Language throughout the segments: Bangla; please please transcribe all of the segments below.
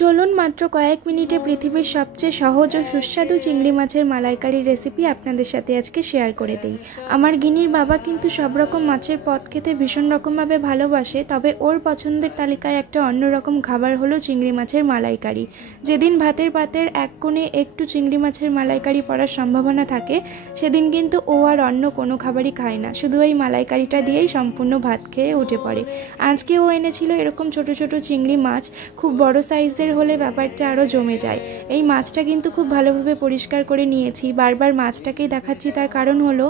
চলুন মাত্র কয়েক মিনিটে পৃথিবীর সবচেয়ে সহজ ও সুস্বাদু চিংড়ি মাছের মালাইকারি রেসিপি আপনাদের সাথে আজকে শেয়ার করে দেই। আমার গিনির বাবা কিন্তু সব রকম মাছের পদ খেতে ভীষণ রকমভাবে ভালোবাসে, তবে ওর পছন্দের তালিকায় একটা অন্যরকম খাবার হলো চিংড়ি মাছের মালাইকারি। যেদিন ভাতের পাতের এক কোণে একটু চিংড়ি মাছের মালাইকারি পড়ার সম্ভাবনা থাকে, সেদিন কিন্তু ও আর অন্য কোনো খাবারই খায় না, শুধু এই মালাইকারিটা দিয়েই সম্পূর্ণ ভাত খেয়ে উঠে পড়ে। আজকে ও এনেছিল এরকম ছোট ছোট চিংড়ি মাছ, খুব বড় সাইজের হলে ব্যাপারটা আরও জমে যায়। এই মাছটা কিন্তু খুব ভালোভাবে পরিষ্কার করে নিয়েছি। বারবার মাছটাকেই দেখাচ্ছি, তার কারণ হলো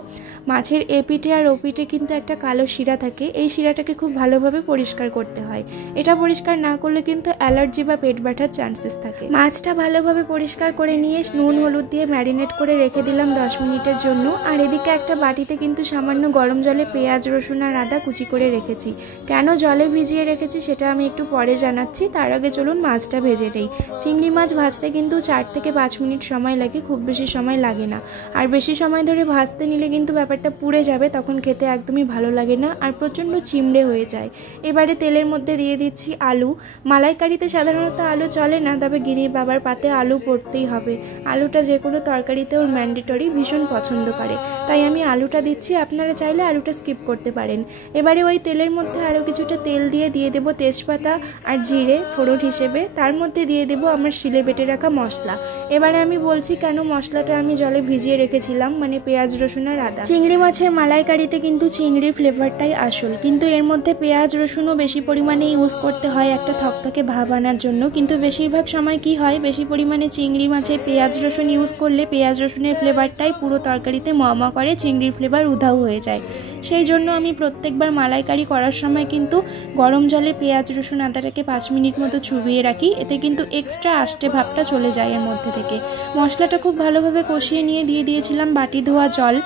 মাছের এপিঠে আর ওপিঠে কিন্তু একটা কালো শিরা থাকে, এই শিরাটাকে খুব ভালোভাবে পরিষ্কার করতে হয়। এটা পরিষ্কার না করলে কিন্তু অ্যালার্জি বা পেট ব্যথার চান্সেস থাকে। মাছটা ভালোভাবে পরিষ্কার করে নিয়ে নুন হলুদ দিয়ে ম্যারিনেট করে রেখে দিলাম 10 মিনিটের জন্য। আর এদিকে একটা বাটিতে কিন্তু সামান্য গরম জলে পেঁয়াজ রসুন আর আদা কুচি করে রেখেছি। কেন জলে ভিজিয়ে রেখেছি সেটা আমি একটু পরে জানাচ্ছি, তার আগে চলুন মাছটা ভেজে নেই। চিংড়ি মাছ ভাজতে কিন্তু 4 থেকে 5 মিনিট সময় লাগে, খুব বেশি সময় লাগে না। আর বেশি সময় ধরে ভাজতে নিলে কিন্তু ব্যাপারটা পুড়ে যাবে, তখন খেতে একদমই ভালো লাগে না আর প্রচণ্ড চিমড়ে হয়ে যায়। এবারে তেলের মধ্যে দিয়ে দিচ্ছি আলু। মালাইকারিতে সাধারণত আলু চলে না, তবে গিনির বাবার পাতে আলু পড়তেই হবে। আলুটা যে কোনো তরকারিতে ওর ম্যান্ডেটরি, ভীষণ পছন্দ করে, তাই আমি আলুটা দিচ্ছি। আপনারা চাইলে আলুটা স্কিপ করতে পারেন। এবারে ওই তেলের মধ্যে আরও কিছুটা তেল দিয়ে দেবো তেজপাতা আর জিরে ফোড়ন হিসেবে। তার মধ্যে দিয়ে দেবো আমার শিলে বেটে রাখা মশলা। এবারে আমি বলছি কেন মশলাটা আমি জলে ভিজিয়ে রেখেছিলাম, মানে পেঁয়াজ রসুন আর আদা। চিংড়ি মাছের মালাইকারিতে কিন্তু চিংড়ির ফ্লেভারটাই আসল, কিন্তু এর মধ্যে পেঁয়াজ রসুনও বেশি পরিমাণে ইউজ করতে হয় একটা থকথকে ভাব আনার জন্য। কিন্তু বেশিরভাগ সময় কি হয়, বেশি পরিমাণে চিংড়ি মাছে পেঁয়াজ রসুন ইউজ করলে পেঁয়াজ রসুনের ফ্লেভারটাই পুরো তরকারিতে মমা করে, চিংড়ির ফ্লেভার উধাও হয়ে যায়। সেই জন্য আমি প্রত্যেকবার মালাইকারি করার সময় কিন্তু গরম জলে পেঁয়াজ রসুন আদাটাকে 5 মিনিট মতো চুবিয়ে রাখি, এতে কিন্তু এক্সট্রা আষ্টে ভাবটা চলে যায় এর মধ্যে থেকে। মশলাটা খুব ভালোভাবে কষিয়ে নিয়ে দিয়ে দিয়েছিলাম বাটি ধোয়া জল,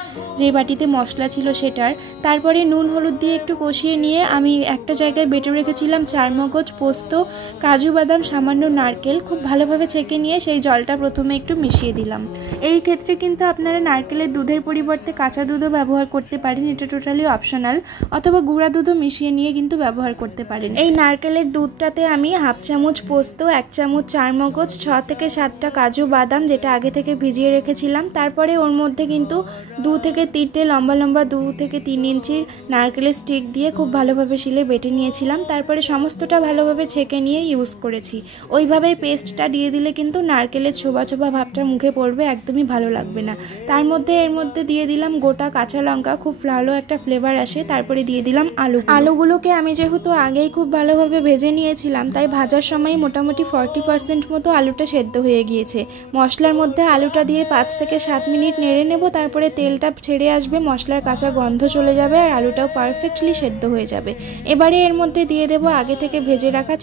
যে বাটিতে মশলা ছিল সেটার। তারপরে নুন হলুদ দিয়ে একটু কষিয়ে নিয়ে আমি একটা জায়গায় বেটে রেখেছিলাম চারমগজ, পোস্ত, কাজু বাদাম, সামান্য নারকেল, খুব ভালোভাবে ছেঁকে নিয়ে সেই জলটা প্রথমে একটু মিশিয়ে দিলাম। এই ক্ষেত্রে কিন্তু আপনারা নারকেলের দুধের পরিবর্তে কাঁচা দুধও ব্যবহার করতে পারেন, এটা টোটালি অপশনাল, অথবা গুঁড়া দুধও মিশিয়ে নিয়ে কিন্তু ব্যবহার করতে পারেন। এই নারকেলের দুধটাতে আমি হাফ চামচ পোস্ত, 1 চামচ চারমগজ, 6 থেকে 7টা কাজু বাদাম যেটা আগে থেকে ভিজিয়ে রেখেছিলাম, তারপরে ওর মধ্যে কিন্তু 2 থেকে 3টে লম্বা লম্বা 2 থেকে 3 ইঞ্চির নারকেলের স্টিক দিয়ে খুব ভালোভাবে শিলে বেটে নিয়েছিলাম। তারপরে সমস্তটা ভালোভাবে ছেঁকে নিয়ে ইউজ করেছি। ওইভাবেই পেস্টটা দিয়ে দিলে কিন্তু নারকেলের ছোবা ছোবা ভাবটা মুখে পড়বে, একদমই ভালো লাগবে না। তার মধ্যে এর মধ্যে দিয়ে দিলাম গোটা কাঁচা লঙ্কা, খুব ভালো একটা ফ্লেভার আসে। তারপরে দিয়ে দিলাম আলুগুলোকে আমি যেহেতু আগেই খুব ভালোভাবে ভেজে নিয়েছিলাম, তাই ভাজার সময় মোটামুটি 40% মতো আলুটা সেদ্ধ হয়ে গিয়েছে। মশলার মধ্যে আলুটা দিয়ে 5 থেকে 7 মিনিট নেড়ে নেব, তারপরে তেলটা ছেড়ে আসবে, মশলার কাঁচা গন্ধ চলে যাবে আর আলুটাও পারফেক্টলি সেদ্ধ হয়ে যাবে। এবারে এর মধ্যে দিয়ে দেব আগে থেকে ভেজে রাখা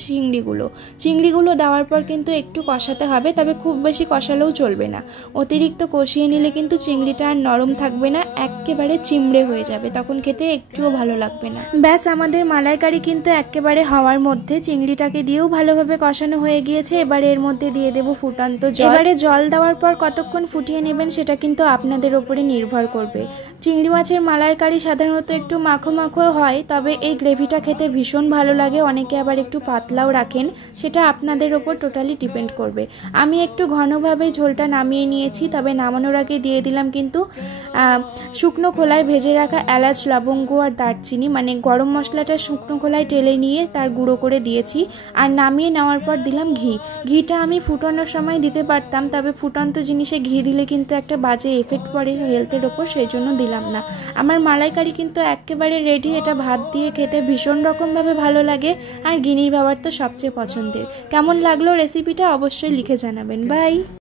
চিংড়িগুলো দেওয়ার পর কিন্তু একটু কষাতে হবে, তবে খুব বেশি কষালেও চলবে না। অতিরিক্ত কষিয়ে নিলে কিন্তু চিংড়িটা আর নরম থাকবে না, একেবারে চিমড়ে হয়ে যাবে, তখন খেতে একটুও ভালো লাগবে না। ব্যাস, আমাদের মালাইকারি কিন্তু একেবারে হওয়ার মধ্যে, চিংড়িটাকে দিয়েও ভালোভাবে কষানো হয়ে গিয়েছে। এবারে এর মধ্যে দিয়ে দেব ফুটন্ত জল। এবারে জল দেওয়ার পর কতক্ষণ ফুটিয়ে নেবেন সেটা কিন্তু আপনাদের উপরে নির্ভর করবে। চিংড়ি মাছের মালাইকারি সাধারণত একটু মাখো মাখো হয়, তবে এই গ্রেভিটা খেতে ভীষণ ভালো লাগে। অনেকে আবার একটু পাতলাও রাখেন, সেটা আপনাদের ওপর টোটালি ডিপেন্ড করবে। আমি একটু ঘনভাবে ঝোলটা নামিয়ে নিয়েছি, তবে নামানোর আগে দিয়ে দিলাম কিন্তু শুকনো খোলায় ভেজে রাখা এলাচ, লবঙ্গ আর দারচিনি, মানে গরম মশলাটা শুকনো খোলায় টেলে নিয়ে তার গুঁড়ো করে দিয়েছি। আর নামিয়ে নেওয়ার পর দিলাম ঘিটা আমি ফুটানোর সময় দিতে পারতাম, তবে ফুটন্ত জিনিসে ঘি দিলে কিন্তু একটা বাজে এফেক্ট পড়ে হেলথের ওপর, সেই জন্য দিলাম না। আমার মালাইকারি কিন্তু একেবারে রেডি। এটা ভাত দিয়ে খেতে ভীষণ রকমভাবে ভালো লাগে, আর গিনির বাবার তো সবচেয়ে পছন্দের। কেমন লাগলো রেসিপিটা অবশ্যই লিখে জানাবেন। বাই।